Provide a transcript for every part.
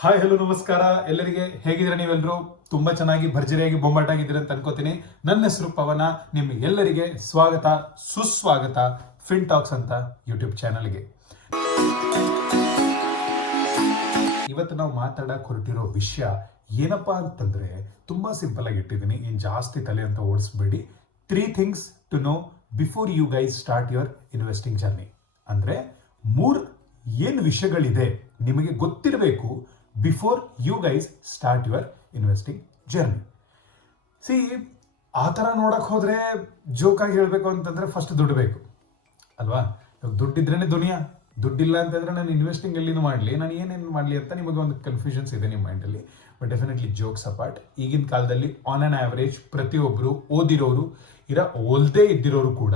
Hi hello ನಮಸ್ಕಾರ ಎಲ್ಲರಿಗೆ. ಹೇಗಿದ್ರೆ ನೀವೆಲ್ಲರೂ ತುಂಬಾ ಚೆನ್ನಾಗಿ ಭರ್ಜರಿಯಾಗಿ ಬೊಂಬಾಟಾಗಿದ್ದೀರಿ ಅಂತ ಅನ್ಕೋತೀನಿ. ನನ್ನ ಹೆಸರು ಪವನ. ನಿಮ್ಗೆಲ್ಲರಿಗೆ ಸ್ವಾಗತ ಸುಸ್ವಾಗತ ಫಿನ್ ಟಾಕ್ಸ್ ಅಂತ ಯೂಟ್ಯೂಬ್ ಚಾನಲ್ಗೆ. ಇವತ್ತು ನಾವು ಮಾತಾಡಕ್ ಹೊರಟಿರೋ ವಿಷಯ ಏನಪ್ಪಾ ಅಂತಂದ್ರೆ ತುಂಬಾ ಸಿಂಪಲ್ ಆಗಿ ಇಟ್ಟಿದ್ದೀನಿ. ಏನ್ ಜಾಸ್ತಿ ತಲೆ ಅಂತ ಓಡಿಸ್ಬೇಡಿ. 3 things to know before you guys start your investing journey. ಅಂದ್ರೆ 3 ಏನು ವಿಷಯಗಳಿದೆ ನಿಮಗೆ ಗೊತ್ತಿರಬೇಕು before you guys start your investing journey. See, ಆ ಥರ ನೋಡಕ್ ಹೋದ್ರೆ ಜೋಕಾಗಿ ಹೇಳಬೇಕು ಅಂತಂದ್ರೆ ಫಸ್ಟ್ ದುಡ್ಡು ಬೇಕು ಅಲ್ವಾ? ದುಡ್ಡಿದ್ರೇನೆ ದುನಿಯಾ. ದುಡ್ಡಿಲ್ಲ ಅಂತಂದ್ರೆ ನಾನು ಇನ್ವೆಸ್ಟಿಂಗ್ ಎಲ್ಲಿನೂ ಮಾಡಲಿ, ನಾನು ಏನೇನು ಮಾಡಲಿ ಅಂತ ನಿಮಗೆ ಒಂದು ಕನ್ಫ್ಯೂಷನ್ಸ್ ಇದೆ ನಿಮ್ಮ ಮೈಂಡಲ್ಲಿ. ಬಟ್ ಡೆಫಿನೆಟ್ಲಿ ಜೋಕ್ಸ್ ಅಪಾರ್ಟ್, ಈಗಿನ ಕಾಲದಲ್ಲಿ ಆನ್ ಆನ್ ಆವರೇಜ್ ಪ್ರತಿಯೊಬ್ಬರು ಓದಿರೋರು ಓಲ್ದೇ ಇದ್ದಿರೋರು ಕೂಡ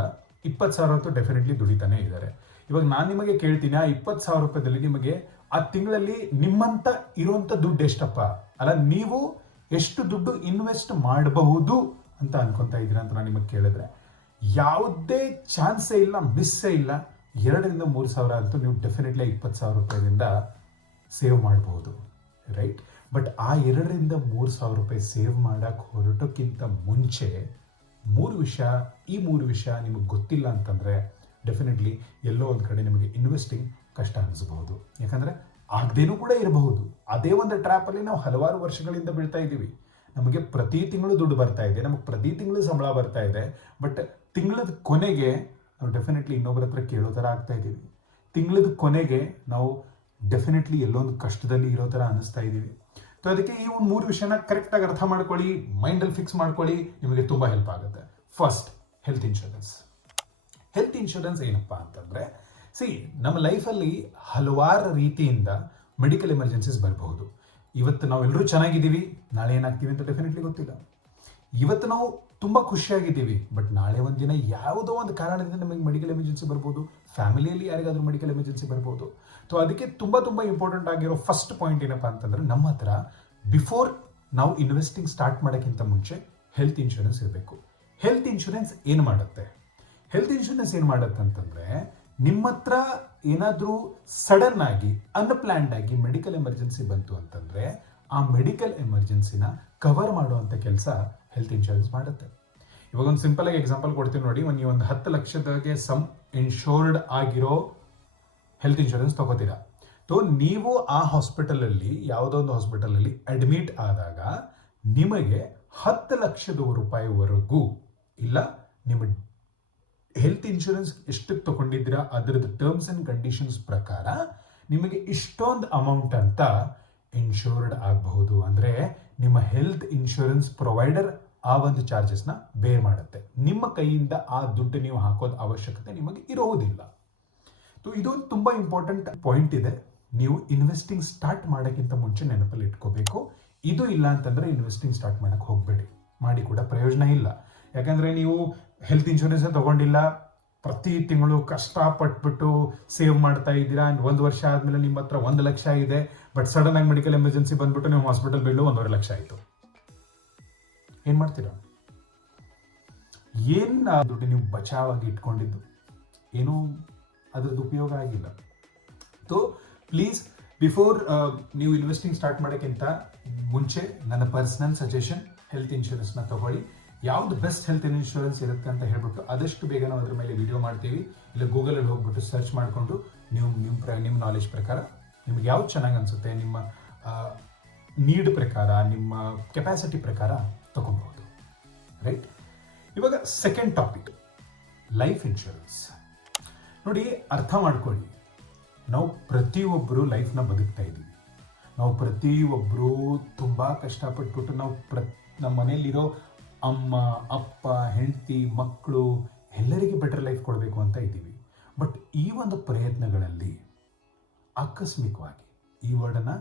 20,000 ಅಂತೂ ಡೆಫಿನೆಟ್ಲಿ ದುಡಿತಾನೆ ಇದ್ದಾರೆ. ಇವಾಗ ನಾನು ನಿಮಗೆ ಕೇಳ್ತೀನಿ, ಆ 20,000 ರೂಪಾಯಿದಲ್ಲಿ ನಿಮಗೆ ಆ ತಿಂಗಳಲ್ಲಿ ನಿಮ್ಮಂತ ಇರುವಂತ ದುಡ್ಡು ಎಷ್ಟಪ್ಪ? ಅಲ್ಲ, ನೀವು ಎಷ್ಟು ದುಡ್ಡು ಇನ್ವೆಸ್ಟ್ ಮಾಡಬಹುದು ಅಂತ ಅನ್ಕೊಂತ ಇದ್ದೀರಾ ಅಂತ ನಾನು ನಿಮಗೆ ಕೇಳಿದ್ರೆ ಯಾವುದೇ ಚಾನ್ಸೇ ಇಲ್ಲ, ಮಿಸ್ಸೇ ಇಲ್ಲ. 2,000-3,000 ಅಂತೂ ನೀವು ಡೆಫಿನೆಟ್ಲಿ 20,000 ರೂಪಾಯಿದಿಂದ ಸೇವ್ ಮಾಡಬಹುದು, ರೈಟ್? ಬಟ್ ಆ 2,000-3,000 ರೂಪಾಯಿ ಸೇವ್ ಮಾಡಕ್ಕೆ ಹೊರಟೋಕ್ಕಿಂತ ಮುಂಚೆ ಈ ಮೂರು ವಿಷಯ ನಿಮಗೆ ಗೊತ್ತಿಲ್ಲ ಅಂತಂದ್ರೆ ಡೆಫಿನೆಟ್ಲಿ ಎಲ್ಲೋ ಒಂದು ಕಡೆ ನಿಮಗೆ ಇನ್ವೆಸ್ಟಿಂಗ್ ಕಷ್ಟ ಅನಿಸಬಹುದು. ಯಾಕಂದ್ರೆ ಆಗದೇನೂ ಕೂಡ ಇರಬಹುದು. ಅದೇ ಒಂದು ಟ್ರ್ಯಾಪಲ್ಲಿ ನಾವು ಹಲವಾರು ವರ್ಷಗಳಿಂದ ಬೀಳ್ತಾ ಇದ್ದೀವಿ. ನಮಗೆ ಪ್ರತಿ ತಿಂಗಳು ದುಡ್ಡು ಬರ್ತಾ ಇದೆ, ನಮಗೆ ಪ್ರತಿ ತಿಂಗಳು ಸಂಬಳ ಬರ್ತಾ ಇದೆ. ಬಟ್ ತಿಂಗಳದ ಕೊನೆಗೆ ನಾವು ಡೆಫಿನೆಟ್ಲಿ ಇನ್ನೊಬ್ಬರ ಹತ್ರ ಕೇಳೋ ಥರ ಆಗ್ತಾ ಇದ್ದೀವಿ. ತಿಂಗಳದ ಕೊನೆಗೆ ನಾವು ಡೆಫಿನೆಟ್ಲಿ ಎಲ್ಲೊಂದು ಕಷ್ಟದಲ್ಲಿ ಇರೋ ಥರ ಅನಿಸ್ತಾ ಇದ್ದೀವಿ. ಸೊ ಅದಕ್ಕೆ ಈ ಒಂದು 3 ವಿಷಯನ ಕರೆಕ್ಟಾಗಿ ಅರ್ಥ ಮಾಡ್ಕೊಳ್ಳಿ, ಮೈಂಡಲ್ಲಿ ಫಿಕ್ಸ್ ಮಾಡ್ಕೊಳ್ಳಿ, ನಿಮಗೆ ತುಂಬ ಹೆಲ್ಪ್ ಆಗುತ್ತೆ. First, health insurance. Health insurance ಏನಪ್ಪಾ ಅಂತಂದ್ರೆ, ನಮ್ಮ ಲೈಫಲ್ಲಿ ಹಲವಾರು ರೀತಿಯಿಂದ ಮೆಡಿಕಲ್ ಎಮರ್ಜೆನ್ಸೀಸ್ ಬರಬಹುದು. ಇವತ್ತು ನಾವೆಲ್ಲರೂ ಚೆನ್ನಾಗಿದ್ದೀವಿ, ನಾಳೆ ಏನಾಗ್ತೀವಿ ಅಂತ ಡೆಫಿನೆಟ್ಲಿ ಗೊತ್ತಿಲ್ಲ. ಇವತ್ತು ನಾವು ತುಂಬ ಖುಷಿಯಾಗಿದ್ದೀವಿ, ಬಟ್ ನಾಳೆ ಒಂದಿನ ಯಾವುದೋ ಒಂದು ಕಾರಣದಿಂದ ನಮಗೆ ಮೆಡಿಕಲ್ ಎಮರ್ಜೆನ್ಸಿ ಬರ್ಬೋದು. ಫ್ಯಾಮಿಲಿಯಲ್ಲಿ ಯಾರಿಗಾದ್ರೂ ಮೆಡಿಕಲ್ ಎಮರ್ಜೆನ್ಸಿ ಬರ್ಬೋದು. ಸೊ ಅದಕ್ಕೆ ತುಂಬ ಇಂಪಾರ್ಟೆಂಟ್ ಆಗಿರೋ ಫಸ್ಟ್ ಪಾಯಿಂಟ್ ಏನಪ್ಪಾ ಅಂತಂದ್ರೆ, ನಮ್ಮ ಹತ್ರ ಬಿಫೋರ್ ನಾವು ಇನ್ವೆಸ್ಟಿಂಗ್ ಸ್ಟಾರ್ಟ್ ಮಾಡೋಕ್ಕಿಂತ ಮುಂಚೆ ಹೆಲ್ತ್ ಇನ್ಶೂರೆನ್ಸ್ ಇರಬೇಕು. ಹೆಲ್ತ್ ಇನ್ಶೂರೆನ್ಸ್ ಏನು ಮಾಡುತ್ತೆ? ಹೆಲ್ತ್ ಇನ್ಶೂರೆನ್ಸ್ ಏನು ಮಾಡುತ್ತೆ ಅಂತಂದ್ರೆ, ನಿಮ್ಮ ಹತ್ರ ಏನಾದರೂ ಸಡನ್ ಆಗಿ ಅನ್ಪ್ಲಾನ್ಡ್ ಆಗಿ ಮೆಡಿಕಲ್ ಎಮರ್ಜೆನ್ಸಿ ಬಂತು ಅಂತಂದ್ರೆ ಆ ಮೆಡಿಕಲ್ ಎಮರ್ಜೆನ್ಸಿನ ಕವರ್ ಮಾಡುವಂಥ ಕೆಲಸ ಹೆಲ್ತ್ ಇನ್ಶೂರೆನ್ಸ್ ಮಾಡುತ್ತೆ. ಇವಾಗ ಒಂದು ಸಿಂಪಲ್ ಆಗಿ ಎಕ್ಸಾಂಪಲ್ ಕೊಡ್ತೀನಿ ನೋಡಿ. ನೀವು ಒಂದು 10 ಲಕ್ಷದಾಗೆ ಸಮ್ ಇನ್ಶೋರ್ಡ್ ಆಗಿರೋ ಹೆಲ್ತ್ ಇನ್ಶೂರೆನ್ಸ್ ತಗೋತೀರಾ. ಸೊ ನೀವು ಆ ಹಾಸ್ಪಿಟಲಲ್ಲಿ ಯಾವುದೋ ಒಂದು ಹಾಸ್ಪಿಟಲಲ್ಲಿ ಅಡ್ಮಿಟ್ ಆದಾಗ ನಿಮಗೆ 10 ಲಕ್ಷದ ರೂಪಾಯಿವರೆಗೂ ಇಲ್ಲ, ನಿಮ್ಮ ಹೆಲ್ತ್ ಇನ್ಶೂರೆನ್ಸ್ ಎಷ್ಟಕ್ಕೆ ತಗೊಂಡಿದ್ದೀರಾ ಅದರದ್ದು ಟರ್ಮ್ಸ್ ಅಂಡ್ ಕಂಡೀಷನ್ಸ್ ಪ್ರಕಾರ ನಿಮಗೆ ಇಷ್ಟೊಂದು ಅಮೌಂಟ್ ಅಂತ ಇನ್ಶೂರ್ಡ್ ಆಗಬಹುದು. ಅಂದರೆ ನಿಮ್ಮ ಹೆಲ್ತ್ ಇನ್ಶೂರೆನ್ಸ್ ಪ್ರೊವೈಡರ್ ಆ ಒಂದು ಚಾರ್ಜಸ್ನ ಬೇರ್ ಮಾಡುತ್ತೆ. ನಿಮ್ಮ ಕೈಯಿಂದ ಆ ದುಡ್ಡು ನೀವು ಹಾಕೋದು ಅವಶ್ಯಕತೆ ನಿಮಗೆ ಇರೋದಿಲ್ಲ. ಸೊ ಇದೊಂದು ತುಂಬ ಇಂಪಾರ್ಟೆಂಟ್ ಪಾಯಿಂಟ್ ಇದೆ. ನೀವು ಇನ್ವೆಸ್ಟಿಂಗ್ ಸ್ಟಾರ್ಟ್ ಮಾಡೋಕ್ಕಿಂತ ಮುಂಚೆ ನೆನಪಲ್ಲಿ ಇಟ್ಕೋಬೇಕು. ಇದು ಇಲ್ಲ ಅಂತಂದ್ರೆ ಇನ್ವೆಸ್ಟಿಂಗ್ ಸ್ಟಾರ್ಟ್ ಮಾಡಕ್ಕೆ ಹೋಗಬೇಡಿ, ಮಾಡಿ ಕೂಡ ಪ್ರಯೋಜನ ಇಲ್ಲ. ಯಾಕಂದ್ರೆ ನೀವು ಹೆಲ್ತ್ ಇನ್ಶೂರೆನ್ಸ್ ತಗೊಂಡಿಲ್ಲ, ಪ್ರತಿ ತಿಂಗಳು ಕಷ್ಟಪಟ್ಬಿಟ್ಟು ಸೇವ್ ಮಾಡ್ತಾ ಇದ್ದೀರಾ. 1 ವರ್ಷ ಆದಮೇಲೆ ನಿಮ್ಮ ಹತ್ರ 1 ಲಕ್ಷ ಇದೆ, ಬಟ್ ಸಡನ್ ಆಗಿ ಮೆಡಿಕಲ್ ಎಮರ್ಜೆನ್ಸಿ ಬಂದ್ಬಿಟ್ಟು ನೀವು ಹಾಸ್ಪಿಟಲ್ ಬಿಲ್ಲು 1.5 ಲಕ್ಷ ಆಯಿತು. ಏನು ಮಾಡ್ತೀರಾ? ಏನು ದುಡ್ಡು ನೀವು ಬಚಾವಾಗಿ ಇಟ್ಕೊಂಡಿದ್ದು ಏನೂ ಅದ್ರದ್ದು ಉಪಯೋಗ ಆಗಿಲ್ಲ. ಸೊ ಪ್ಲೀಸ್, ಬಿಫೋರ್ ನೀವು ಇನ್ವೆಸ್ಟಿಂಗ್ ಸ್ಟಾರ್ಟ್ ಮಾಡೋಕ್ಕಿಂತ ಮುಂಚೆ ನನ್ನ ಪರ್ಸನಲ್ ಸಜೆಷನ್, ಹೆಲ್ತ್ ಇನ್ಶೂರೆನ್ಸ್ನ ತಗೊಳ್ಳಿ. ಯಾವ್ದು ಬೆಸ್ಟ್ ಹೆಲ್ತ್ ಇನ್ಶೂರೆನ್ಸ್ ಇರುತ್ತೆ ಅಂತ ಹೇಳ್ಬಿಟ್ಟು ಆದಷ್ಟು ಬೇಗ ನಾವು ಅದ್ರ ಮೇಲೆ ವಿಡಿಯೋ ಮಾಡ್ತೀವಿ. ಇಲ್ಲ ಗೂಗಲಲ್ಲಿ ಹೋಗ್ಬಿಟ್ಟು ಸರ್ಚ್ ಮಾಡಿಕೊಂಡು ನಿಮ್ಮ ನಾಲೆಜ್ ಪ್ರಕಾರ ನಿಮ್ಗೆ ಯಾವ್ದು ಚೆನ್ನಾಗಿ ಅನಿಸುತ್ತೆ, ನಿಮ್ಮ ನೀಡ್ ಪ್ರಕಾರ, ನಿಮ್ಮ ಕೆಪಾಸಿಟಿ ಪ್ರಕಾರ ತಗೊಬಹುದು, ರೈಟ್? ಇವಾಗ ಸೆಕೆಂಡ್ ಟಾಪಿಕ್, ಲೈಫ್ ಇನ್ಶೂರೆನ್ಸ್. ನೋಡಿ, ಅರ್ಥ ಮಾಡ್ಕೊಳ್ಳಿ, ನಾವು ಪ್ರತಿಯೊಬ್ಬರು ಲೈಫ್ನ ಬದುಕ್ತಾ ಇದ್ದೀವಿ. ನಾವು ಪ್ರತಿಯೊಬ್ಬರು ತುಂಬ ಕಷ್ಟಪಟ್ಬಿಟ್ಟು ನಾವು ನಮ್ಮ ಮನೆಯಲ್ಲಿರೋ ಅಮ್ಮ, ಅಪ್ಪ, ಹೆಂಡತಿ, ಮಕ್ಕಳು ಎಲ್ಲರಿಗೆ ಬೆಟರ್ ಲೈಫ್ ಕೊಡಬೇಕು ಅಂತ ಇದ್ದೀವಿ. ಬಟ್ ಈ ಒಂದು ಪ್ರಯತ್ನಗಳಲ್ಲಿ ಆಕಸ್ಮಿಕವಾಗಿ, ಈ ವರ್ಡನ್ನು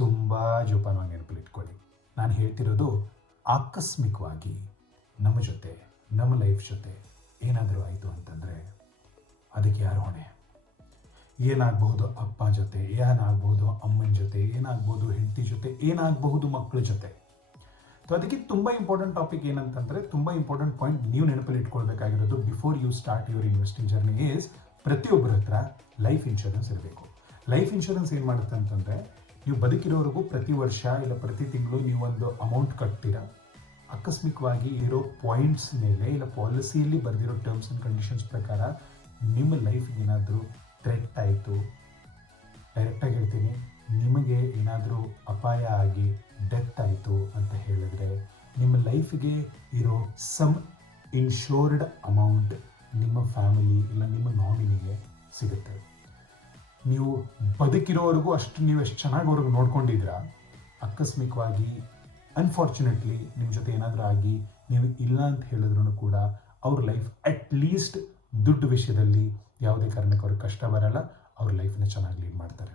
ತುಂಬ ಜೋಪಾನವಾಗಿ ನೆನಪಲ್ಲಿಟ್ಕೊಳ್ಳಿ, ನಾನು ಹೇಳ್ತಿರೋದು ಆಕಸ್ಮಿಕವಾಗಿ ನಮ್ಮ ಜೊತೆ, ನಮ್ಮ ಲೈಫ್ ಜೊತೆ ಏನಾದರೂ ಆಯಿತು ಅಂತಂದರೆ ಅದಕ್ಕೆ ಯಾರು ಹೊಣೆ? ಏನಾಗಬಹುದು ಅಪ್ಪ ಜೊತೆ, ಏನಾಗಬಹುದು ಅಮ್ಮನ ಜೊತೆ, ಏನಾಗಬಹುದು ಹೆಂಡತಿ ಜೊತೆ, ಏನಾಗಬಹುದು ಮಕ್ಕಳ ಜೊತೆ. ಸೊ ಅದಕ್ಕೆ ತುಂಬ ಇಂಪಾರ್ಟೆಂಟ್ ಟಾಪಿಕ್ ಏನಂತಂದರೆ, ತುಂಬ ಇಂಪಾರ್ಟೆಂಟ್ ಪಾಯಿಂಟ್ ನೀವು ನೆನಪಲ್ಲಿ ಇಟ್ಕೊಳ್ಬೇಕಾಗಿರೋದು before you start your investing journey is ಪ್ರತಿಯೊಬ್ಬರ ಹತ್ರ ಲೈಫ್ ಇನ್ಶೂರೆನ್ಸ್ ಇರಬೇಕು. ಲೈಫ್ ಇನ್ಶೂರೆನ್ಸ್ ಏನು ಮಾಡುತ್ತೆ ಅಂತಂದರೆ, ನೀವು ಬದುಕಿರೋವರೆಗೂ ಪ್ರತಿ ವರ್ಷ ಇಲ್ಲ ಪ್ರತಿ ತಿಂಗಳು ನೀವು ಒಂದು ಅಮೌಂಟ್ ಕಟ್ತೀರಾ. ಆಕಸ್ಮಿಕವಾಗಿ ಇರೋ ಪಾಯಿಂಟ್ಸ್ ಮೇಲೆ ಇಲ್ಲ ಪಾಲಿಸಿಯಲ್ಲಿ ಬರೆದಿರೋ ಟರ್ಮ್ಸ್ ಆ್ಯಂಡ್ ಕಂಡೀಷನ್ಸ್ ಪ್ರಕಾರ ನಿಮ್ಮ ಲೈಫ್ಗೆ ಏನಾದರೂ ಥ್ರೆಟ್ ಆಯಿತು, ಡೈರೆಕ್ಟಾಗಿ ಹೇಳ್ತೀನಿ, ನಿಮಗೆ ಏನಾದರೂ ಅಪಾಯ ಆಗಿ ಡೆತ್ ಆಯಿತು ಅಂತ ಹೇಳಿದ್ರೆ ನಿಮ್ಮ ಲೈಫಿಗೆ ಇರೋ ಸಮ್ ಇನ್ಶೋರ್ಡ್ ಅಮೌಂಟ್ ನಿಮ್ಮ ಫ್ಯಾಮಿಲಿ ಇಲ್ಲ ನಿಮ್ಮ ನಾಮಿನಿಗೆ ಸಿಗುತ್ತೆ. ನೀವು ಬದುಕಿರೋವರೆಗೂ ನೀವು ಎಷ್ಟು ಚೆನ್ನಾಗಿ ಅವ್ರಿಗೆ ನೋಡ್ಕೊಂಡಿದ್ದೀರಾ, ಆಕಸ್ಮಿಕವಾಗಿ ಅನ್ಫಾರ್ಚುನೇಟ್ಲಿ ನಿಮ್ಮ ಜೊತೆ ಏನಾದರೂ ಆಗಿ ನೀವು ಇಲ್ಲ ಅಂತ ಹೇಳಿದ್ರು ಕೂಡ ಅವ್ರ ಲೈಫ್ ಅಟ್ಲೀಸ್ಟ್ ದುಡ್ಡು ವಿಷಯದಲ್ಲಿ ಯಾವುದೇ ಕಾರಣಕ್ಕೆ ಅವ್ರಿಗೆ ಕಷ್ಟ ಬರಲ್ಲ, ಅವ್ರ ಲೈಫ್ನ ಚೆನ್ನಾಗಿ ಲೀಡ್ ಮಾಡ್ತಾರೆ.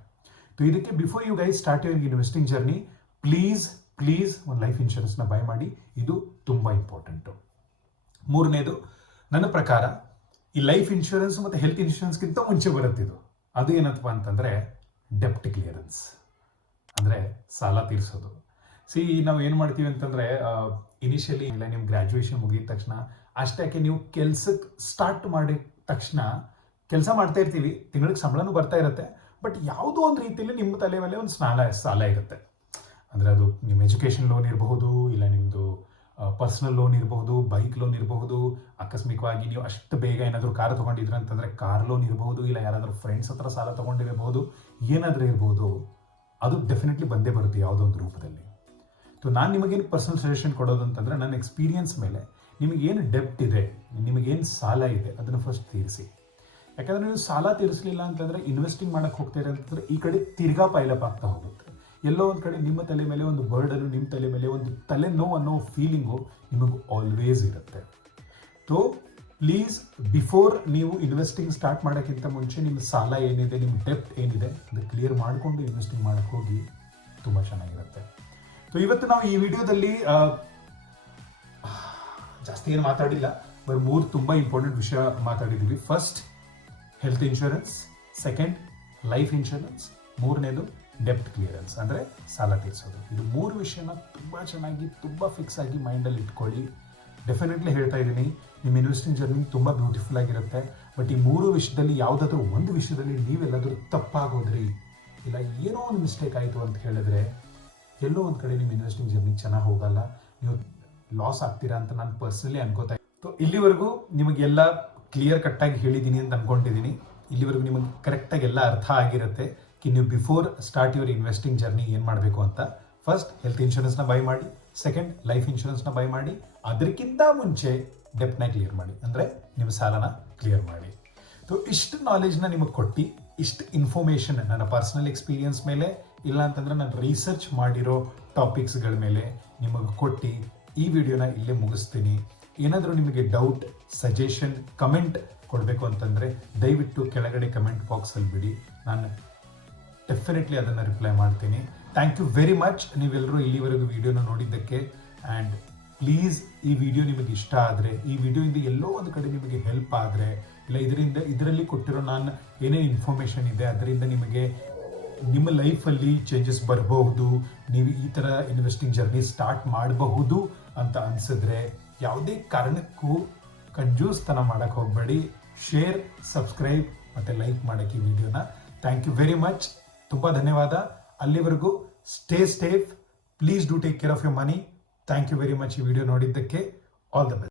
ಸೊ ಇದಕ್ಕೆ before you guys start your investing journey, please ಒಂದು ಲೈಫ್ ಇನ್ಶೂರೆನ್ಸ್ನ ಬೈ ಮಾಡಿ. ಇದು ತುಂಬ ಇಂಪಾರ್ಟೆಂಟು. ಮೂರನೇದು, ನನ್ನ ಪ್ರಕಾರ ಈ ಲೈಫ್ ಇನ್ಶೂರೆನ್ಸ್ ಮತ್ತು ಹೆಲ್ತ್ ಇನ್ಶೂರೆನ್ಸ್ಗಿಂತ ಮುಂಚೆ ಬರುತ್ತಿದ್ದು ಅದು ಏನಪ್ಪ ಅಂತಂದರೆ ಡೆಪ್ಟ್ ಕ್ಲಿಯರೆನ್ಸ್, ಅಂದರೆ ಸಾಲ ತೀರಿಸೋದು. ನಾವು ಏನು ಮಾಡ್ತೀವಿ ಅಂತಂದರೆ ಇನಿಷಿಯಲಿ ಇಲ್ಲ ನಿಮ್ಮ ಗ್ರ್ಯಾಜುಯೇಷನ್ ಮುಗಿದ ತಕ್ಷಣ ಅಷ್ಟಕ್ಕೆ ನೀವು ಕೆಲ್ಸಕ್ಕೆ ಸ್ಟಾರ್ಟ್ ಮಾಡಿದ ತಕ್ಷಣ ಕೆಲಸ ಮಾಡ್ತಾ ಇರ್ತೀವಿ, ತಿಂಗಳಿಗೆ ಸಂಬಳನೂ ಬರ್ತಾ ಇರುತ್ತೆ, ಬಟ್ ಯಾವುದೋ ಒಂದು ರೀತಿಯಲ್ಲಿ ನಿಮ್ಮ ತಲೆ ಮೇಲೆ ಒಂದು ಸಾಲ ಇರುತ್ತೆ. ಅಂದರೆ ಅದು ನಿಮ್ಮ ಎಜುಕೇಷನ್ ಲೋನ್ ಇರಬಹುದು, ಇಲ್ಲ ನಿಮ್ಮದು ಪರ್ಸ್ನಲ್ ಲೋನ್ ಇರಬಹುದು, ಬೈಕ್ ಲೋನ್ ಇರಬಹುದು, ಆಕಸ್ಮಿಕವಾಗಿ ನೀವು ಅಷ್ಟು ಬೇಗ ಏನಾದರೂ ಕಾರ್ ತೊಗೊಂಡಿದ್ರೆ ಅಂತಂದರೆ ಕಾರ್ ಲೋನ್ ಇರಬಹುದು, ಇಲ್ಲ ಯಾರಾದರೂ ಫ್ರೆಂಡ್ಸ್ ಹತ್ರ ಸಾಲ ತೊಗೊಂಡಿರಬಹುದು, ಏನಾದರೂ ಇರ್ಬೋದು. ಅದು ಡೆಫಿನೆಟ್ಲಿ ಬಂದೇ ಬರುತ್ತೆ ಯಾವುದೋ ಒಂದು ರೂಪದಲ್ಲಿ. ಸೊ ನಾನು ನಿಮಗೇನು ಪರ್ಸನಲ್ ಸಜೆಷನ್ ಕೊಡೋದು ಅಂತಂದರೆ ನನ್ನ ಎಕ್ಸ್ಪೀರಿಯನ್ಸ್ ಮೇಲೆ ನಿಮಗೇನು ಡೆಪ್ಟ್ ಇದೆ, ನಿಮಗೇನು ಸಾಲ ಇದೆ ಅದನ್ನು ಫಸ್ಟ್ ತೀರಿಸಿ. ಯಾಕಂದರೆ ನೀವು ಸಾಲ ತೀರಿಸಲಿಲ್ಲ ಅಂತಂದರೆ ಇನ್ವೆಸ್ಟಿಂಗ್ ಮಾಡೋಕ್ಕೆ ಹೋಗ್ತೀರ ಅಂತಂದರೆ ಈ ಕಡೆ ತಿರ್ಗಾ ಪೈಲಪ್ ಆಗ್ತಾ ಹೋಗುತ್ತೆ. ಎಲ್ಲೋ ಒಂದು ಕಡೆ ನಿಮ್ಮ ತಲೆ ಮೇಲೆ ಒಂದು ಬರ್ಡನ್ನು, ನಿಮ್ಮ ತಲೆ ಮೇಲೆ ಒಂದು ತಲೆನೋವು ಅನ್ನೋ ಫೀಲಿಂಗು ನಿಮಗೆ ಆಲ್ವೇಸ್ ಇರುತ್ತೆ. ಸೊ ಪ್ಲೀಸ್ ಬಿಫೋರ್ ನೀವು ಇನ್ವೆಸ್ಟಿಂಗ್ ಸ್ಟಾರ್ಟ್ ಮಾಡೋಕ್ಕಿಂತ ಮುಂಚೆ ನಿಮ್ಮ ಸಾಲ ಏನಿದೆ, ನಿಮ್ಮ ಡೆಪ್ಟ್ ಏನಿದೆ ಅದು ಕ್ಲಿಯರ್ ಮಾಡಿಕೊಂಡು ಇನ್ವೆಸ್ಟಿಂಗ್ ಮಾಡೋಕ್ಕೆ ಹೋಗಿ, ತುಂಬ ಚೆನ್ನಾಗಿರುತ್ತೆ. ಸೊ ಇವತ್ತು ನಾವು ಈ ವಿಡಿಯೋದಲ್ಲಿ ಜಾಸ್ತಿ ಏನು ಮಾತಾಡಿಲ್ಲ, ಬರೀ 3 ತುಂಬ ಇಂಪಾರ್ಟೆಂಟ್ ವಿಷಯ ಮಾತಾಡಿದ್ದೀವಿ. First health insurance, second life insurance, ಮೂರನೇದು ಡೆಪ್ಟ್ ಕ್ಲಿಯರೆನ್ಸ್ ಅಂದರೆ ಸಾಲ ತೀರಿಸೋದು. ಇದು 3 ವಿಷಯನ ತುಂಬ ಚೆನ್ನಾಗಿ ತುಂಬ ಫಿಕ್ಸ್ ಆಗಿ ಮೈಂಡಲ್ಲಿ ಇಟ್ಕೊಳ್ಳಿ. ಡೆಫಿನೆಟ್ಲಿ ಹೇಳ್ತಾ ಇದ್ದೀನಿ, ನಿಮ್ಮ ಇನ್ವೆಸ್ಟಿಂಗ್ ಜರ್ನಿ ತುಂಬ ಬ್ಯೂಟಿಫುಲ್ ಆಗಿರುತ್ತೆ. ಬಟ್ ಈ 3 ವಿಷಯದಲ್ಲಿ ಯಾವುದಾದ್ರೂ ಒಂದು ವಿಷಯದಲ್ಲಿ ನೀವೆಲ್ಲಾದರೂ ತಪ್ಪಾಗೋದ್ರಿ, ಇಲ್ಲ ಏನೋ ಒಂದು ಮಿಸ್ಟೇಕ್ ಆಯಿತು ಅಂತ ಹೇಳಿದ್ರೆ ಎಲ್ಲೋ ಒಂದು ಕಡೆ ನಿಮ್ಮ ಇನ್ವೆಸ್ಟಿಂಗ್ ಜರ್ನಿ ಚೆನ್ನಾಗಿ ಹೋಗಲ್ಲ, ನೀವು ಲಾಸ್ ಆಗ್ತೀರಾ ಅಂತ ನಾನು ಪರ್ಸನಲಿ ಅನ್ಕೋತಾ ಇದ್ದೀನಿ. ಸೊ ಇಲ್ಲಿವರೆಗೂ ನಿಮಗೆಲ್ಲ ಕ್ಲಿಯರ್ ಕಟ್ಟಾಗಿ ಹೇಳಿದ್ದೀನಿ ಅಂತ ಅನ್ಕೊಂಡಿದ್ದೀನಿ. ಇಲ್ಲಿವರೆಗೂ ನಿಮಗೆ ಕರೆಕ್ಟಾಗಿ ಎಲ್ಲ ಅರ್ಥ ಆಗಿರುತ್ತೆ ನೀವು before start your investing journey ಏನು ಮಾಡಬೇಕು ಅಂತ. ಫಸ್ಟ್ ಹೆಲ್ತ್ ಇನ್ಶೂರೆನ್ಸ್ನ ಬೈ ಮಾಡಿ, ಸೆಕೆಂಡ್ ಲೈಫ್ ಇನ್ಶೂರೆನ್ಸ್ನ ಬೈ ಮಾಡಿ, ಅದಕ್ಕಿಂತ ಮುಂಚೆ ಡೆಪ್ಟ್ನ ಕ್ಲಿಯರ್ ಮಾಡಿ, ಅಂದರೆ ನಿಮ್ಮ ಸಾಲನ ಕ್ಲಿಯರ್ ಮಾಡಿ. ಸೊ ಇಷ್ಟು ನಾಲೆಜ್ನ ನಿಮಗೆ ಕೊಟ್ಟು, ಇಷ್ಟು ಇನ್ಫಾರ್ಮೇಷನ್ ನನ್ನ ಪರ್ಸನಲ್ ಎಕ್ಸ್ಪೀರಿಯನ್ಸ್ ಮೇಲೆ ಇಲ್ಲ ಅಂತಂದರೆ ನಾನು ರಿಸರ್ಚ್ ಮಾಡಿರೋ ಟಾಪಿಕ್ಸ್ಗಳ ಮೇಲೆ ನಿಮಗೆ ಕೊಟ್ಟು ಈ ವಿಡಿಯೋನ ಇಲ್ಲೇ ಮುಗಿಸ್ತೀನಿ. ಏನಾದರೂ ನಿಮಗೆ ಡೌಟ್, ಸಜೆಷನ್, ಕಮೆಂಟ್ ಕೊಡಬೇಕು ಅಂತಂದರೆ ದಯವಿಟ್ಟು ಕೆಳಗಡೆ ಕಮೆಂಟ್ ಬಾಕ್ಸಲ್ಲಿ ಬಿಡಿ, ನಾನು ಡೆಫಿನೆಟ್ಲಿ ಅದನ್ನು ರಿಪ್ಲೈ ಮಾಡ್ತೀನಿ. ಥ್ಯಾಂಕ್ ಯು ವೆರಿ ಮಚ್ ನೀವೆಲ್ಲರೂ ಇಲ್ಲಿವರೆಗೂ ವಿಡಿಯೋನ ನೋಡಿದ್ದಕ್ಕೆ. ಆ್ಯಂಡ್ ಪ್ಲೀಸ್ ಈ ವಿಡಿಯೋ ನಿಮಗೆ ಇಷ್ಟ ಆದರೆ, ಈ ವಿಡಿಯೋಯಿಂದ ಎಲ್ಲೋ ಒಂದು ಕಡೆ ನಿಮಗೆ ಹೆಲ್ಪ್ ಆದರೆ, ಇಲ್ಲ ಇದರಲ್ಲಿ ಕೊಟ್ಟಿರೋ ನಾನು ಏನೇ ಇನ್ಫಾರ್ಮೇಷನ್ ಇದೆ ಅದರಿಂದ ನಿಮಗೆ ನಿಮ್ಮ ಲೈಫಲ್ಲಿ ಚೇಂಜಸ್ ಬರಬಹುದು, ನೀವು ಈ ಥರ ಇನ್ವೆಸ್ಟಿಂಗ್ ಜರ್ನಿ ಸ್ಟಾರ್ಟ್ ಮಾಡಬಹುದು ಅಂತ ಅನಿಸಿದ್ರೆ ಯಾವುದೇ ಕಾರಣಕ್ಕೂ ಕಂಜೂಸ್ತನ ಮಾಡೋಕ್ಕೆ ಹೋಗಬೇಡಿ. ಶೇರ್, ಸಬ್ಸ್ಕ್ರೈಬ್ ಮತ್ತು ಲೈಕ್ ಮಾಡೋಕ್ಕೆ ಈ ವಿಡಿಯೋನ. ಥ್ಯಾಂಕ್ ಯು ವೆರಿ ಮಚ್, ತುಂಬ ಧನ್ಯವಾದ. ಅಲ್ಲಿವರೆಗೂ stay safe, please do take care of your money. Thank you very much ಈ ವಿಡಿಯೋ ನೋಡಿದ್ದಕ್ಕೆ. All the best.